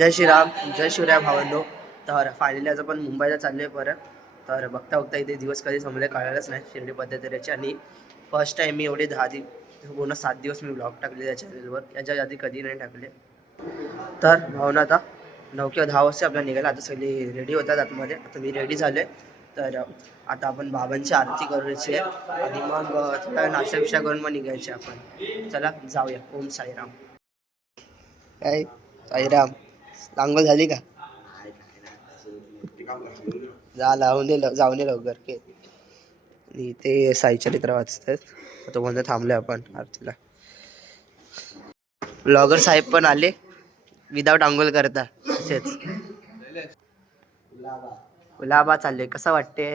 जय श्रीराम, जय शिवराय भावंडो. तर फायनली आज आपण मुंबईला चाललोय परत. तर बघता बघता इथे दिवस कधी संपले कळायलाच नाही शिर्डी पद्धतीचे. आणि फर्स्ट टाइम मी एवढे 10 पूर्ण 7 दिवस मी ब्लॉग टाकले त्या चॅनलवर. याच्या आधी कधी नाही टाकले. तर भावना आता 9 किंवा 10 वाजता आपल्याला निघायला. आता सगळे रेडी होतात आतमध्ये. आता मी रेडी झाले. तर आता आपण बाबांची आरती करायची आहे आणि मग थोडा नाश्ता विषय करून मग निघायचे आपण. चला जाऊया. ओम साईराम. काय साईराम, अंघोळ झाली का? लावून दे, जाऊन दे लवकर के. आणि ते साई चरित्र वाचतात. तो म्हणतो थांबलोय आपण आरतीला. ब्लॉगर साहेब पण आले विदाऊट आंघोळ करता. असेच गुलाबा चालले. कसं वाटते?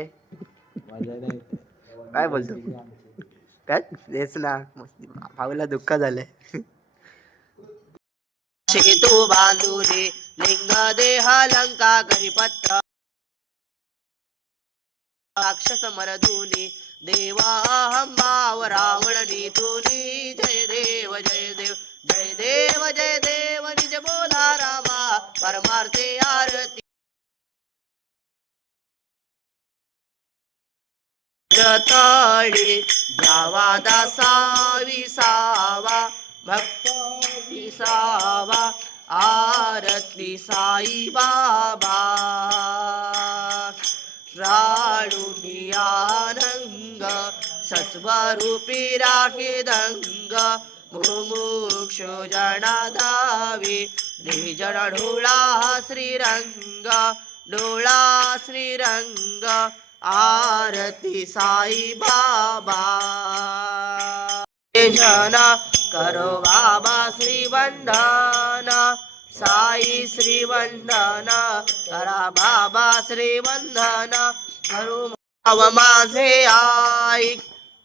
काय बोलतो? काय तेच ना, भाऊला दुःख झालंय. शेतू बांधुरे लिंग देह लंका करिपत्र राक्षस मरधुनी देवाहं भाव रावण नीतुनी. जय देव जय देव जय देव जय देव निज बोधा रामा परमार्थे आरती. जताळी जावा दासा विसावा भक्त विसावा आरती साई बाबा. राळुनी आनंग सत्वरूपी राखे दंग मुमुक्षु जना धावे निजन ढोळा श्रीरंग डोळा श्रीरंग आरती साई बाबा. जना करो बाबा श्रीवंदन साई श्रीवंदन करा बाबा श्रीवंदन करू पाव माझे आई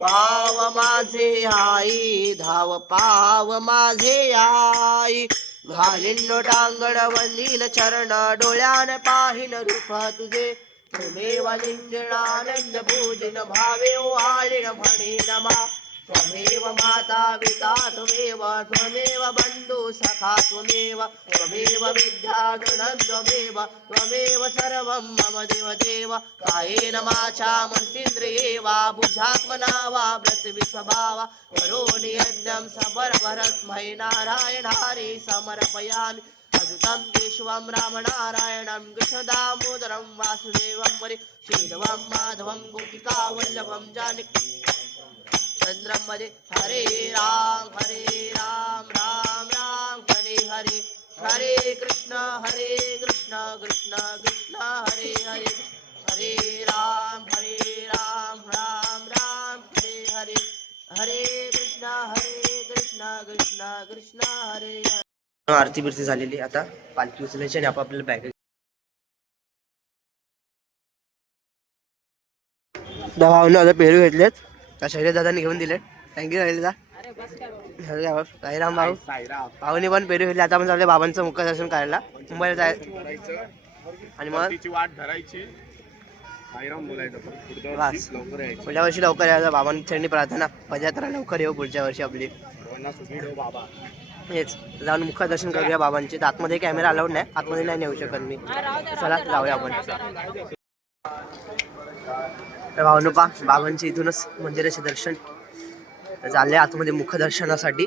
पाव माझे आई धाव पाव माझे आई. घालीन टांगण वंदीन चरण डोळ्यान पाहिन रूप तुझे. त्वमेव लिंगणानंद पूजन भावे ओहाळीन म्हणे नमा. त्वमेव माता पिता त्वमेव त्वमेव बंधु सखा त्वमेव त्वमेव विद्यागुणं त्वमेव त्वमेव सर्वं मम देव देव. कायेन वाचा मनसेन्द्रिये वा बुद्ध्यात्मना वा वृत्तिविस्वभावा करोमि यज्ञं सपर्वरस्मै नारायण हरि समर्पयामि. अच्युतं केशवं रामनारायणं कृष्णदामोदरं वासुदेवं हरे श्रीधवं माधवं गोपिकावल्लभं जानकी चंद्रं मध्ये. हरे राम राम राम हरे हरे हरे कृष्ण कृष्ण कृष्ण हरे हरे. हरे राम राम राम हरे हरे हरे कृष्ण कृष्ण कृष्ण हरे हरे. आरती बिरती झालेली. आता पालखी उचलायची आणि आपापल्याला बॅग. भावनं आता पेरू घेतलेत. शैलेश दादांनी घेऊन दिले. थँक्यू शैलेश. साईराम भाऊ. भाऊनी पण पेरू घेतले. आता आपण चालले बाबांचं मुखदर्शन करायला. मुंबईला जायचं आणि मग वाट धरायची. पुढच्या वर्षी लवकर यायचं. बाबांची प्रार्थना पदयात्रा लवकर येऊ पुढच्या वर्षी आपली. हेच जाऊन मुखदर्शन करूया बाबांचे. आतमध्ये कॅमेरा अलाउड नाही, आतमध्ये नाही नेऊ शकत मी. चला जाऊया आपण. तर भावनोपा बाबांचे इथूनच मंदिराचे दर्शन चालले आतमध्ये मुखदर्शनासाठी.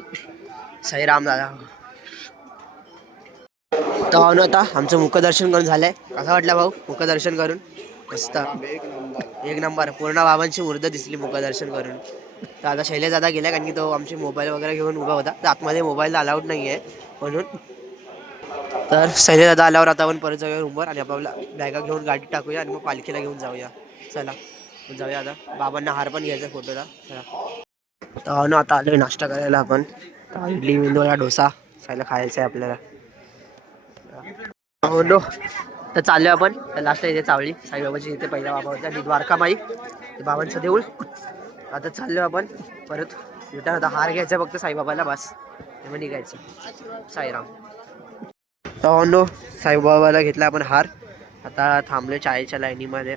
साईराम दादा. तर भावनो आता आमचं मुखदर्शन करून झालंय. कसं वाटलं भाऊ मुखदर्शन करून? मस्त एक नंबर. पूर्ण बाबांची मूर्त दिसली मुखदर्शन करून. तर आता शैलेश दादा गेला कारण की तो आमचे मोबाईल वगैरे घेऊन उभा होता. तर आतमध्ये मोबाईल अलाउड नाही आहे म्हणून. तर शैलेश दादा आल्यावर आता आपण परत जाऊया रूमवर आणि आपल्याला बॅगा घेऊन गाडी टाकूया आणि मग पालखीला घेऊन जाऊया. चला जाऊया. आता बाबांना हार पण घ्यायचा फोटोला. चला तर आता आलोय नाश्ता करायला आपण. इडली मेंदूला डोसा खायला खायचा आहे आपल्याला. हो नो. तर चाललो आपण. लास्ट इथे चावळी साईबाबाची इथे पहिला बाबा होता आणि द्वारकामाई ते बाबांचं देऊळ. आता चाललो आपण परत रिटर्न. आता हार घ्यायचा फक्त साईबाबाला बस मग निघायचं. साईराम. तर नो साईबाबाला घेतला आपण हार. आता थांबलो चायच्या लाईनीमध्ये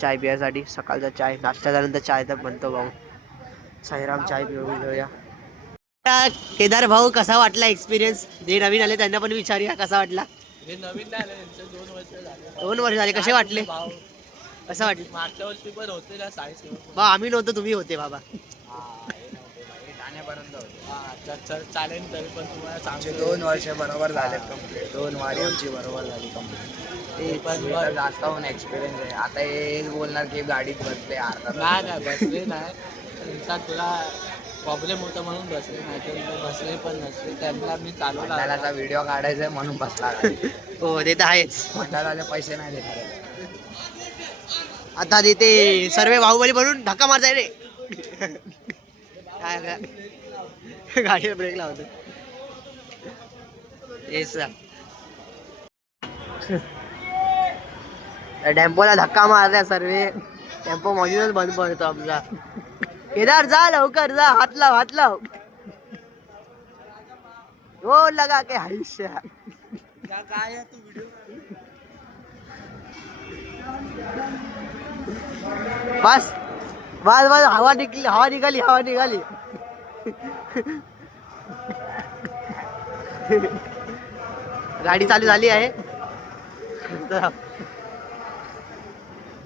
चाय पिण्यासाठी. सकाळचा चाय नाश्त्याच्यानंतर चाय तर बनतो भाऊ. साईराम चाय पिऊया. केदार भाऊ कसा वाटला एक्सपिरियन्स? जे नवीन आले त्यांना पण विचारूया कसा वाटला. हे नवीन नाही आले, यांचे 2 वर्ष झाले. 2 वर्ष झाले. कसे वाटले? भाऊ कसं वाटलं? मागच्या वर्षी पण होते ना सायन्स. बा आम्ही नव्हतो, तुम्ही होते बाबा. ठाण्यापर्यंत होते. तर चालेल, तरी पण तुम्हाला आमचे सांगतो 2 वर्ष बरोबर झाले कंप्लीट. 2 वारी आमची बरोबर झाली कंप्लीट. पण जास्त होऊन एक्सपिरियन्स आहे. आता हे बोलणार की गाडीत बसले अर्धा तास. नाही बसले नाही, त्यांचा तुला प्रॉब्लेम होता म्हणून बसले, नाही तर बसले पण नसले. त्यांना मी चालवला. मंडळाचा व्हिडिओ काढायचा आहे म्हणून बसला गाडी. हो ते तर आहेच. मंडळाला पैसे नाही देणार. आता ते सर्व बाहुबली म्हणून धक्का मारताय रे. काय गाडीवर ब्रेक लावतो. टेम्पोला धक्का मारला सर्व. टेम्पो मधूनच बंद पडतो आमचा. केदार जा लवकर जा, हात लाव हात लाव. हो लगा के आयुष्य. काय तू व्हिडिओ बस बस बस, हवा निघली हवा निघाली हवा निघाली. गाडी चालू झाली आहे.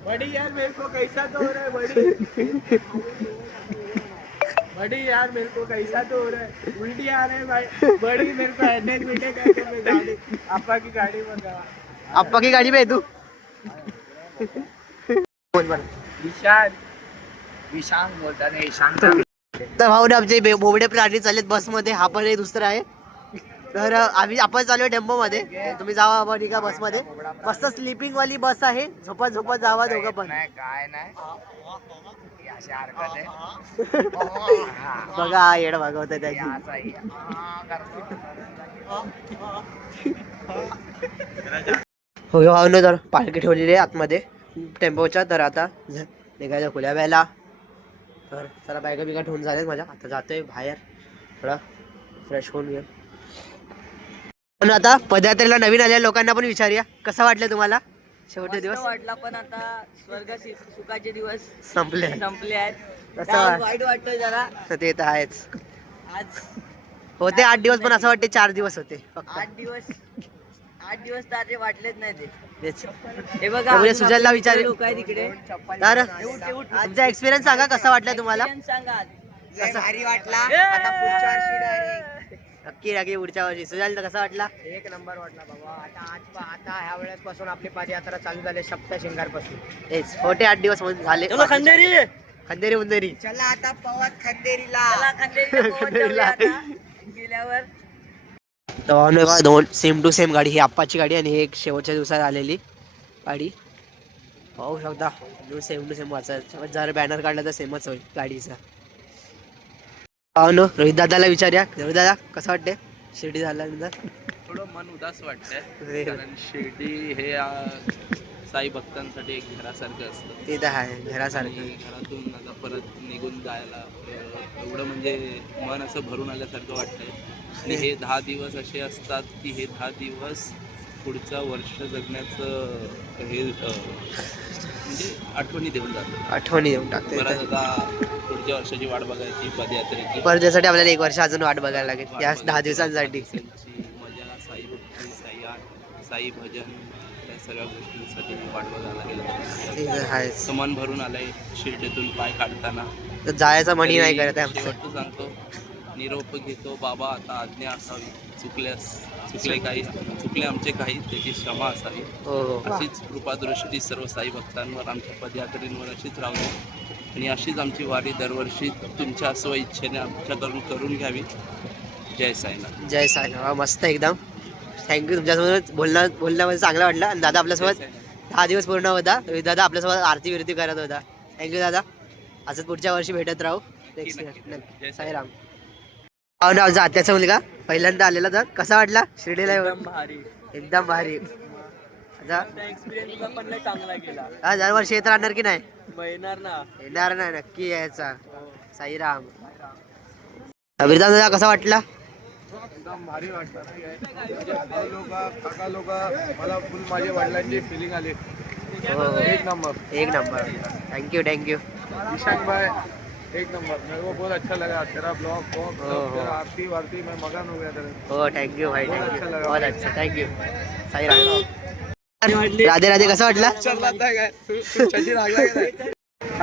बड़ी यार मेरे को कैसा तो हो रहा है बड़ी. बड़ी यार मेरे को कैसा तो हो रहा है, उल्टी आ रहे हैं भाई. बड़ी मेरे को हेडेक वेडेक है तो मैं गाड़ी आपा की गाड़ी मंगा. आप्पा की गाडी पे तू. बोल बरं. विशांत बोलतात हे ईशांत. तर भाऊ आमचे बोबडे प्राणी चाललेत बसमध्ये. हा पण हे दुसरा आहे. तर आपण चालू आहे टेम्पो मध्ये. तुम्ही जावा बाबा निघा बसमध्ये. मस्त स्लीपिंग वाली बस आहे. झोपत झोपत जावा दोघं पण. नाही काय नाही अशी हरकत आहे. बघा येड भागवत हे त्याची. असं आहे. हो भावनो तर पालखी ठेवलेली आहे आतमध्ये टेम्पोच्या. तर आता निघायचं खुल्या वेळेला. तर चला बायका बिगा ठेवून झालेत माझ्या. आता जातोय बाहेर थोडा फ्रेश होऊन घेऊ. पण आता पदयात्रेला नवीन आलेल्या लोकांना पण विचारूया कसा वाटलं तुम्हाला शेवटचे दिवस. वाटला, पण आता स्वर्ग सुखाचे दिवस संपले. संपले आहेत. कसं आज वाईट वाटतं जरा. ते तर आहेच. आज होते 8 दिवस पण असं वाटते 4 दिवस होते फक्त. 8 दिवस तर असे वाटलेच नाही ते. तेच. हे बघा त्यामुळे अजून सुजलला आपले विचारेल. लोक आहे तिकडे. तर तुमचा एक्सपिरियन्स सांगा कसा वाटला तुम्हाला. Experience सांगा आज. कसं भारी वाटला. आता पुढच्या वर्षी direct. नक्की नक्की पुढच्या वर्षी. सुजल कसा वाटला. एक नंबर वाटला बाबा. आता ह्या वेळेस पासून आपली पदयात्रा चालू झाली सप्तशृंगार पासून. तेच होते 8 दिवस म्हणून झाले. चलो खंडेरी. खंदेरी उंदेरी. चला आता पवत खंदेरीला. चला खंडेरीला पोहोच जाऊया आता गेल्यावर. तर दोन सेम टू सेम गाडी. ही आप्पाची गाडी आणि एक शेवटच्या दिवसात आलेली गाडी. पाहू शकता सेम टू सेम वाचायचं. जर बॅनर काढला तर सेमच होईल गाडीचा. पाहून रोहित दादाला विचारूया. रोहित दादा कसं वाटते शिर्डी झाल्यानंतर. थोडं मन उदास वाटतंय, कारण शिर्डी हे साई भक्तांसाठी एक घरासारखं असतं. ते तर आहे घरासारखं. आणि घरातून आता परत निघून जायला एवढं म्हणजे मन असं भरून आल्यासारखं वाटतंय. आणि हे 10 दिवस असे असतात की हे 10 दिवस पुढचं वर्ष जगण्याचं हे म्हणजे आठवणी देऊन जातात. आठवणी देऊन टाकते. परत आता पुढच्या वर्षाची वाट बघायची पदयात्रेची. परत त्यासाठी आपल्याला 1 वर्ष अजून वाट बघायला लागेल या 10 दिवसांसाठी. मजा, साई भक्ती, साई भजन, या सगळ्या गोष्टींसाठी वाट बघायला ते तर गेलं. आहेच. मन भरून आलंय शिर्डीतून पाय काढताना. तर जायचं मनी नाही करत आहे आमचं. शेवटचं सांगतो, निरोप घेतो बाबा, आता आज्ञा असावी. चुकले आमचे काही, त्याची क्षमा असावी. हो हो. अशीच कृपादृष्टी सर्व साई भक्तांवर, आमच्या पदयात्रेंवर अशीच राहू दे. आणि अशीच आमची वारी दरवर्षी तुमच्या स्व इच्छेने आमच्याकडून करून घ्यावी. जय साईनाथ. जय साईनाथ. मस्त एकदम. थँक्यू. तुमच्यासोबत बोलण्यामध्ये चांगलं वाटलं. आणि दादा आपल्यासोबत 10 दिवस पूर्ण होता. दादा आपल्यासोबत आरती विरती करत होता. थँक्यू दादा. असंच पुढच्या वर्षी भेटत राहू. नक्की. साईराम. आमचा आत्याचा मुलगा पहिल्यांदा आलेला. तर कसा वाटला शिर्डीला येऊन. भारी एकदम भारी. आता एक्सपिरियन्स पण लय चांगला गेला. हा दरवर्षी येत राहणार की नाही. येणार ना. येणार नाही नक्की यायचा. साईराम. अभिरदान दादा कसा वाटला. एकदम भारी वाटतं. काका लोक मला फुल माझ्या वडिलांची फिलिंग आली. एक नंबर. थँक्यू. ईशान भाई एक नंबर. मेरे को बहुत अच्छा लगा तेरा ब्लॉग. तेरा आरती वारती मैं मगन हो गया तेरे. हो थँक्यू भाई. बहुत अच्छा थँक्यू लगा. बहुत अच्छा. थँक्यू. साईराम राधे राधे. कसं वाटलं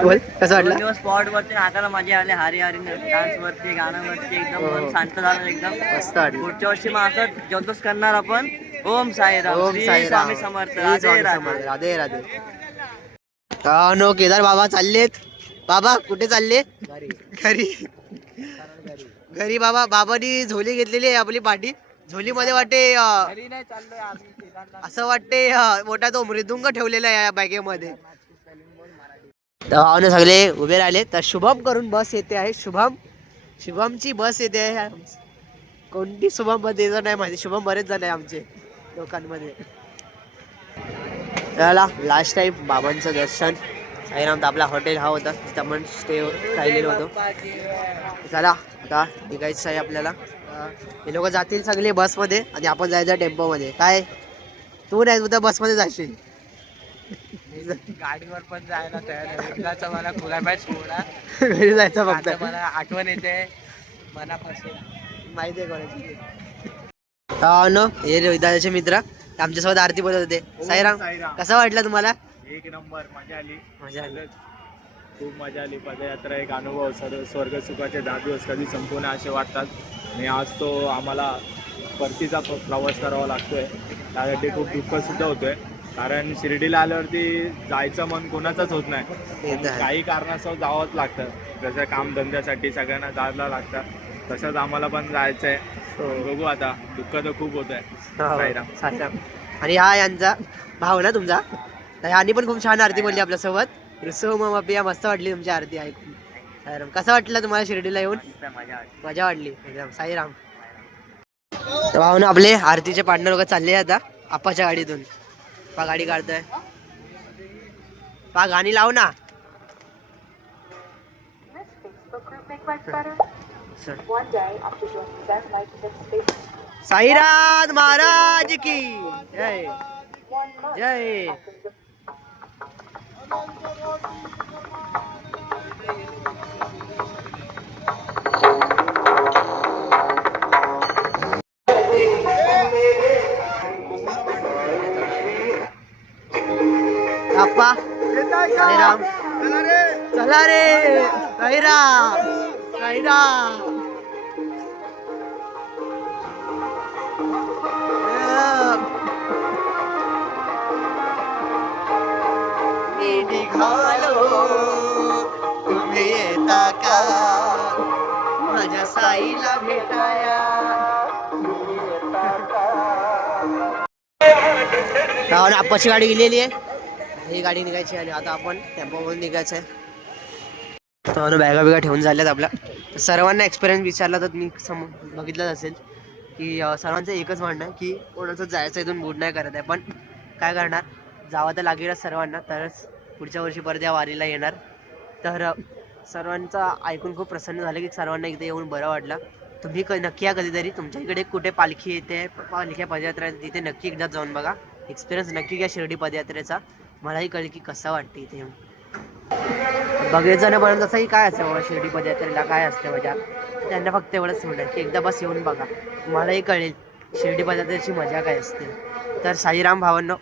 बोल कसं वाटलं? दिवस स्पॉट वरती नाचायला मजा आली. हरी हरी डान्स वरती गाणं वरती एकदम मन शांत झालं एकदम मस्त वाटलं. पुढच्या वर्षी मग असं जल्लोष करणार आपण. ओम साईराम. ओम श्री साईराम. स्वामी समर्थ. श्री राधे स्वामी राधे. समर्थ. राधे राधे. नो केदार बाबा चाललेत. बाबा कुठे चालले? घरी. घरी बाबा. बाबांनी झोली घेतलेली आहे आपली पाठी. झोलीमध्ये वाटते असं वाटते मोठा तो मृदुंग ठेवलेला आहे या बॅगेमध्ये. तर सगळे उभे राहिले. तर शुभम करून बस येते आहे. शुभमची बस येते आहे. कोणती शुभम बस यायचं नाही माहिती. शुभम बरेच जण आहे आमचे लोकांमध्ये. चला लास्ट टाइम बाबांचं दर्शन. साईराम आपला हॉटेल हा होता तिथं आपण स्टे राहिलेलो होतो. चला आता निघायचं आहे आपल्याला. हे लोक जातील सगळे बसमध्ये आणि आपण जायचं टेम्पोमध्ये. काय तू नाही तुझ्या बसमध्ये जाशील? गाडीवर पण जायला तयार आहे. एकदाचा मला खुलाबाई सोडा. घरी जायचं फक्त. आता मला आठवण येते मनापासून. माहिती आहे कोणाची. नो हे रोहिदाचे मित्र आमच्यासोबत आरती बोलत होते. साईराम कसं वाटलं तुम्हाला? एक नंबर मजा आली. मजा आली. खूप मजा आली. पदयात्रा एक अनुभव. स्वर्ग सुखाचे 10 दिवस कधी संपवणे असे वाटतात. आणि आज तो आम्हाला परतीचा प्रवास करावा लागतोय. त्यासाठी खूप दुःखसुद्धा होतोय. कारण शिर्डीला आल्यावरती जायचं मन कोणाचंच होत नाही. काही कारणास्तव जावंच लागतं. जसं कामधंद्यासाठी सगळ्यांना जायला लागतं. तसंच आम्हाला पण जायचं आहे. बघू आता. दुःख तर खूप होत आहे. साईराम. आणि हा यांचा भाऊ ना तुमचा. तर ह्यानी पण खूप छान आरती बोलली आपल्यासोबत. रुसोमपिया मस्त वाटली तुमची आरती ऐकून. साईराम कसं वाटलं तुम्हाला शिर्डीला येऊन? मजा वाटली एकदम. साईराम. तर भाऊ ना आपले आरतीचे पार्टनर वगैरे चालले आता आप्पाच्या गाडीतून. पा गाडी काढतोय. पा गाणी लाव ना. साईनाथ महाराज की जय जय. अप्पा साईराम. चला रे साईराम. साईराम. मी निघालो तुम्ही येता का माझ्या साईला भेटाया. आप्पाची गाडी गेलेली आहे. ही गाडी निघायची आणि आता आपण टेम्पोमधून निघायचं आहे. तर बॅगा बिगा ठेवून झाल्यात आपल्या. सर्वांना एक्सपिरियन्स विचारला तर मी बघितलंच असेल की सर्वांचं एकच म्हणणं आहे की कोणाचं जायचं इथून मूड नाही करत आहे. पण काय करणार, जावं तर लागेलच सर्वांना. तरच पुढच्या वर्षी परत या वारीला येणार. तर सर्वांचं ऐकून खूप प्रसन्न झालं की सर्वांना इथे येऊन बरं वाटलं. तुम्ही नक्की या कधीतरी. तुमच्या इकडे कुठे पालखी येते, पालख्या पदयात्रा येते, तिथे नक्की एकदा जाऊन बघा. एक्सपिरियन्स नक्की घ्या शिर्डी पदयात्रेचा. मलाही कळेल की कसं वाटते इथे येऊन. बघायचं नाही पण तसंही काय असतं बाबा शिर्डी पदयात्रेला काय असतं मजा. त्यांना फक्त एवढंच म्हणणं की एकदा बस येऊन बघा. मलाही कळेल शिर्डी पदयात्रेची मजा काय असते. तर साईराम भावांनो,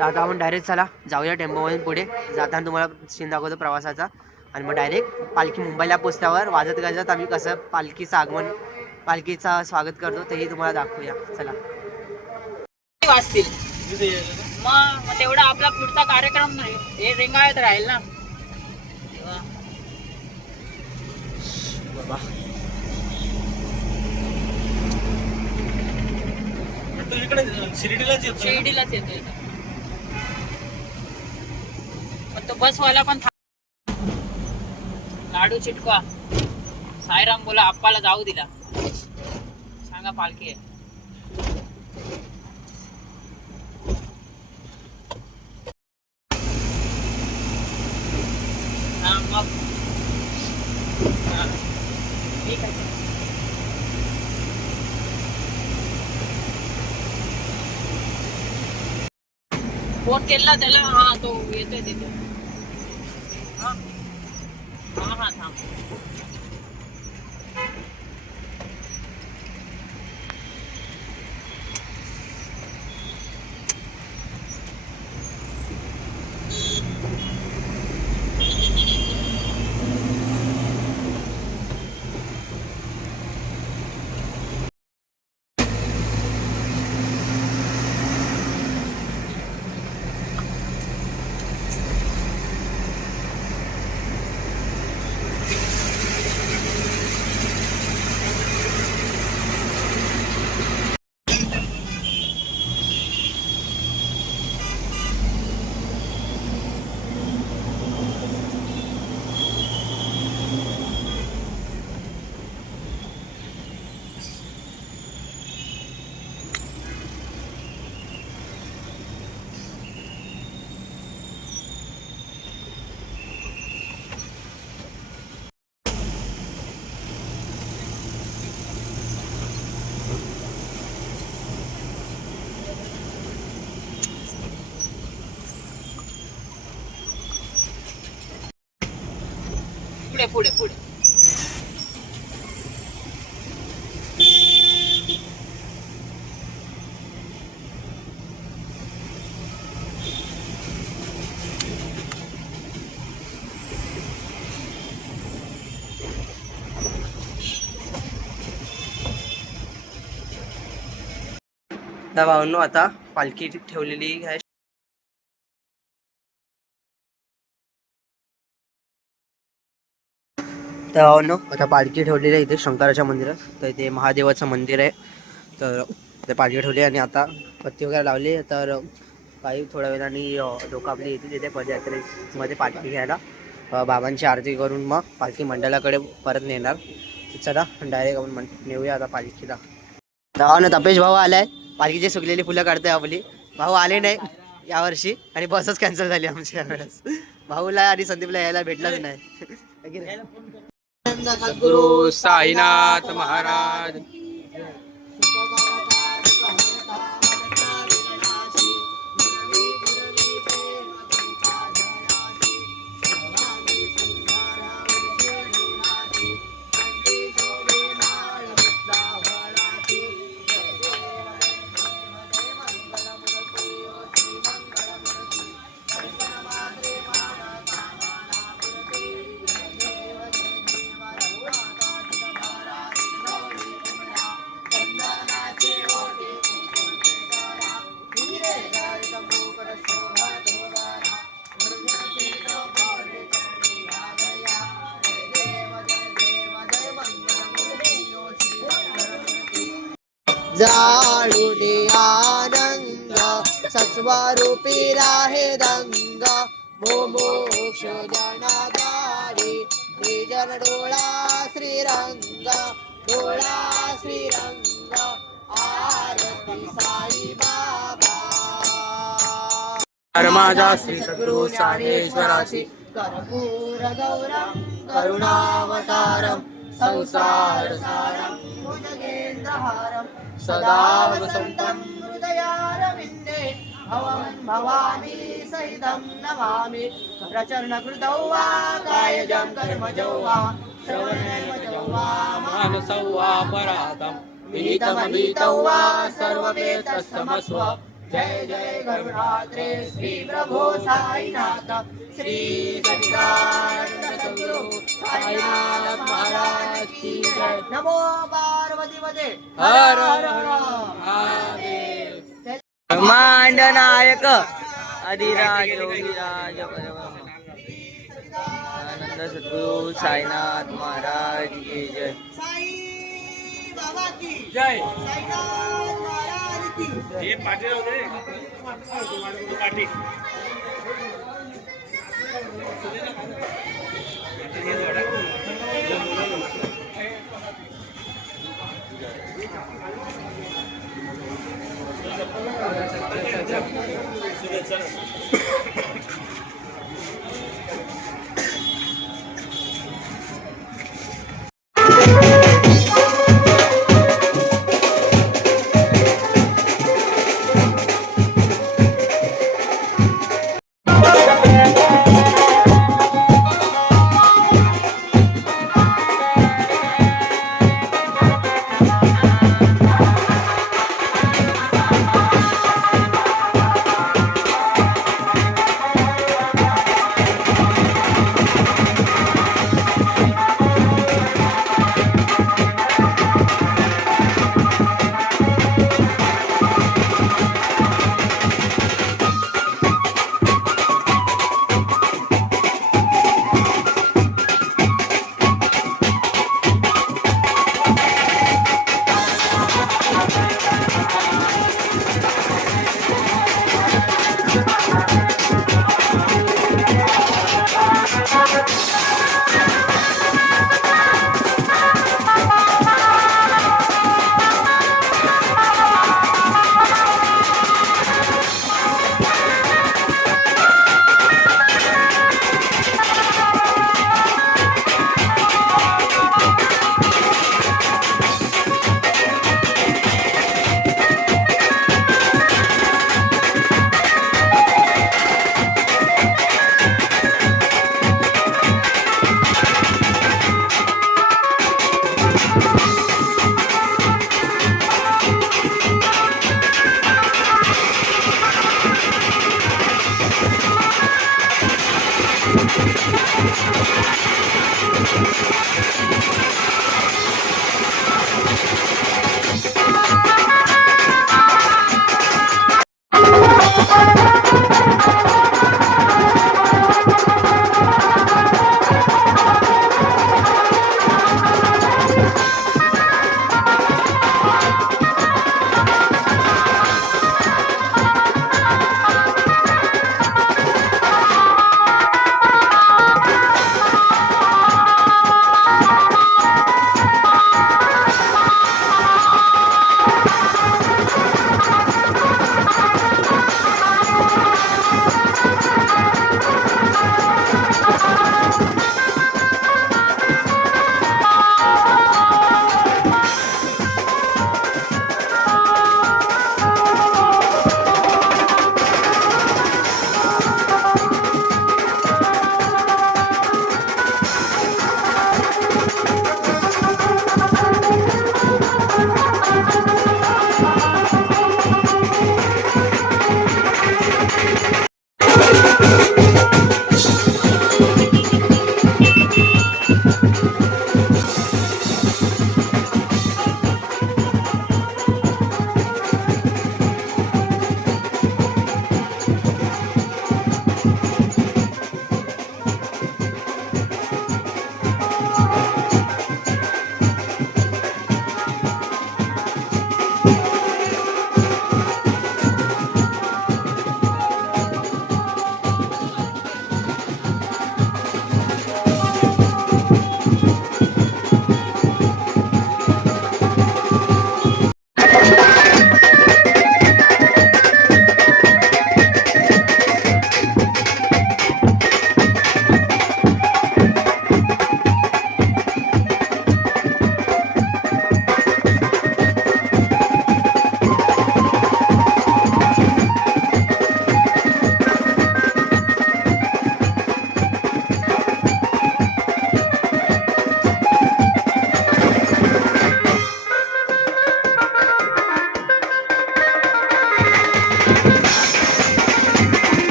आता आपण डायरेक्ट चला जाऊया टेम्पोमधून पुढे. जाताना तुम्हाला सीन दाखवतो प्रवासाचा. आणि मग डायरेक्ट पालखी मुंबईला पोचल्यावर वाजत गाजत आम्ही कसं पालखीचं आगमन, पालखीचा स्वागत करतो तेही तुम्हाला दाखवूया. चला. वाजतील मग तेवढा आपला पुढचा कार्यक्रम नाही हे रेंगाळत राहील ना. बाबा शिर्डीलाच येतोय. पण तो बसवाला पण लाडू चिटका. साईराम बोला आप्पाला जाऊ दिला. सांगा पालखी आहे. हा मग ठीक आहे. फोन केला त्याला. हा तो येतोय तिथे. हा हा हा थांब. पुढे पुढे पुढे. तर भावांनो आता पालखी ठेवलेली आहे. तर भावांनो आता पालखी ठेवलेली आहे इथे शंकराच्या मंदिरात. तर इथे महादेवाचं मंदिर आहे. तर ते पालखी ठेवली आणि आता पत्ती वगैरे लावली. तर काही थोड्या वेळाने लोक आपली येतील तिथे पदयात्रेमध्ये पालखी घ्यायला. बाबांची आरती करून मग पालखी मंडळाकडे परत नेणार. चला डायरेक्ट आपण नेऊया आता पालखीला. तर तपेश भाऊ आलाय, पालखीची सुकलेली फुलं काढताय आपली. भाऊ आले नाही यावर्षी आणि बसच कॅन्सल झाली आमची यावेळेस. भाऊला आणि संदीपला यायला भेटलाच नाही. सद्गुरु साईनाथ महाराज. जाळूने आनंद सत्स्वरूपी राहे दंग मोक्ष जनादारी निजन डोळा श्रीरंग डोळा श्रीरंग आरती साई बाबा. माझा श्री सद्गुरु ज्ञानेश्वराची कर्पूर गौरम करुणावतारम संसार सारम भुजगेंद्रहारम सदा वसंतं हृदयारविन्दे भवन् भवानी सहितं नमामि. प्रचरणकृतौ वा कायजं कर्मजौ वा श्रवणेवजौ वा मानसौ वा परादं विहितमभितौ वा सर्ववेदसमस्व. जय जय गरुडात्रे श्री प्रभो साईनाथ श्री सच्चिदानंद सद्गुरु साईनाथ महाराज की जय. नमो पार्वती पते हर हर महादेव. ब्रह्मांड नायक अधिराज योगीराज आनंद सद्गुरु साईनाथ महाराज की जय. साई बाबा की जय. साईनाथ महाराज की हे पाटील होते पाटील.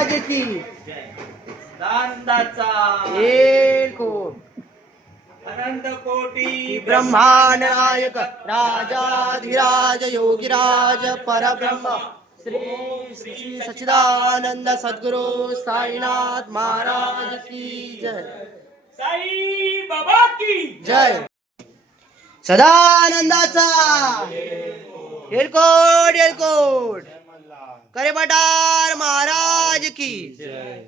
महाराज की येळकोट अनंत कोटी ब्रह्मांड नायक राजाधिराज योगिराज परब्रह्म श्री श्री सच्चिदानंद सद्गुरु साईनाथ महाराज की जय. साई बाबा की जय. सदानंदाचा येळकोट येळकोट करे पठार महाराज की जय.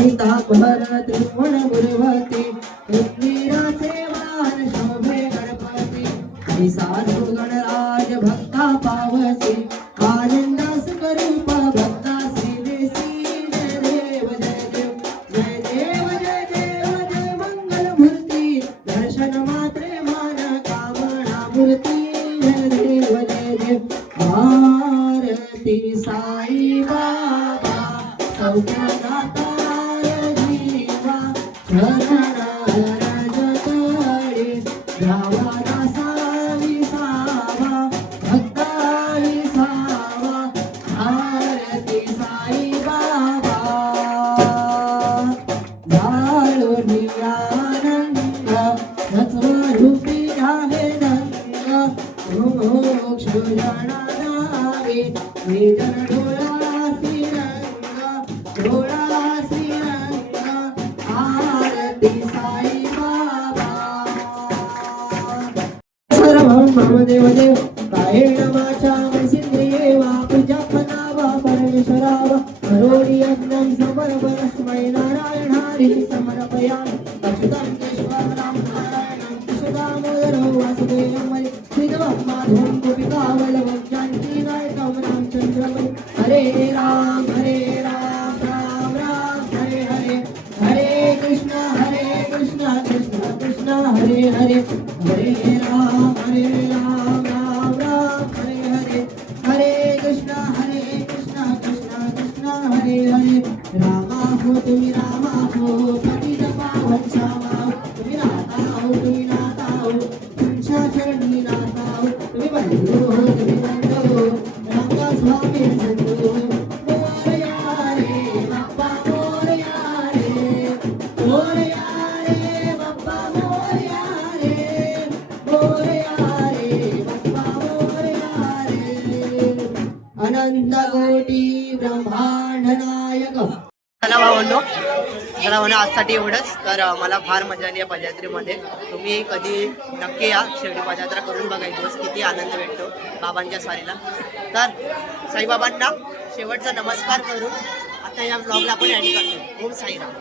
सीता भर त्रिभुवन गुरुवती रुक्मिणीचे वाहन शोभे गणपती आणि साधू गणराज भक्ता पावसी आनंद सुखरूप भक्ता श्रीदेसी जय देव जय देव जय देव जय देव जय मंगल मूर्ती दर्शन मात्रे मान कामना मूर्ती जय देव जय देव आरती साई बाबा सौख्यदाता जीवा शरण रजतळे द्यावा दासा विसावा भक्ता विसावा आरती साई बाबा जाळोनी आनंद सत्वरूपी आहे रंग मोक्ष जनावे निजन डोळा श्रीरंग डोळा श्रीरंग आरती साई बाबा सर्वं मम देवदेव कायेन वाचा मनसेन्द्रिये वा पूजापना वा परमेश्वरा वा करोमि यज्ञं समर्पणस्मै नारायणारि समर्पयामि अच्युतं केशवं रामं नारायणं कृष्णदामोदरं वासुदेवं हरे श्रीधरं माधवं गोपिकावल्लभं जानकीनायकं रामचन्द्रं हरे राम राम राम हरे हरे हरे कृष्ण कृष्ण कृष्ण हरे हरे हरे राम राम राम हरे हरे हरे कृष्ण कृष्ण कृष्ण हरे हरे रामा हो तुम्ही रामा हो पतित पावन श्यामा हो तुम्ही नाथा हो तुमच्या चरणी नाथा हो तुम्ही बंधू हो तुम्ही बंधू हो रामा स्वामी संतू मोरया रे बाप्पा मोरया रे बाप्पा मोरया रे बाप्पा मोरया रे अनंत कोटी ब्रह्मांड नायक. चला भावंडो, चला म्हणा आजसाठी एवढंच. तर मला फार मजा आली या पदयात्रेमध्ये. तुम्ही कधी नक्की या, शिर्डी पदयात्रा करून बघा. एक दिवस किती आनंद भेटतो बाबांच्या स्वारीला. तर साईबाबांना शेवटचा नमस्कार करून आता या ब्लॉगला आपण एंड करतो. ओम साईराम.